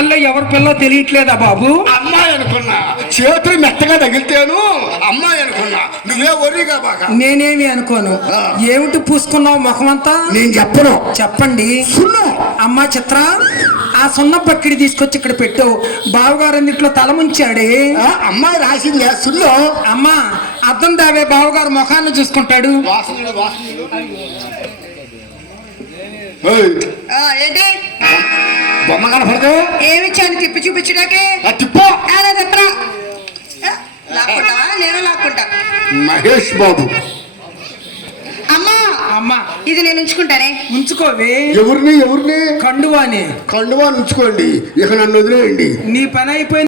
తల్లో ఎవరి పిల్లో తెలియట్లేదా బాబు? అమ్మాయి అనుకున్నా, చేతులు మెత్తగా తగిలితేను అమ్మాయి అనుకున్నా. నువ్వే ఒరిగా బాగా. నేనేమి అనుకోను. ఏమిటి పూసుకున్నావు ముఖమంతా? నేను చెప్పను. చెప్పండి. సున్నం. అమ్మా చిత్ర, ఆ సున్న పక్కిడి తీసుకొచ్చి ఇక్కడ పెట్టావు. బావగారు అన్నిట్లో తల ముంచాడే. అమ్మాయి రాసింది సున్నం. అమ్మా అర్థం దావే, బావగారు ముఖాన్ని చూసుకుంటాడు. ఏంటి బొమ్మ కనపడదు. ఏమిచ్చాను తిప్పి చూపించడాకే? తిప్పో. చెప్పరా, లాక్కుంటావా? నేను లాక్కుంటా. మహేష్ బాబు. అమ్మా అమ్మా ఇది నేను ఉంచుకుంటానే. ఉంచుకోవే. ఎవరిని? కండువాని. కండువా ఉంచుకోండి, ఇక నన్ను వదిలేయండి. నీ పని అయిపోయింది.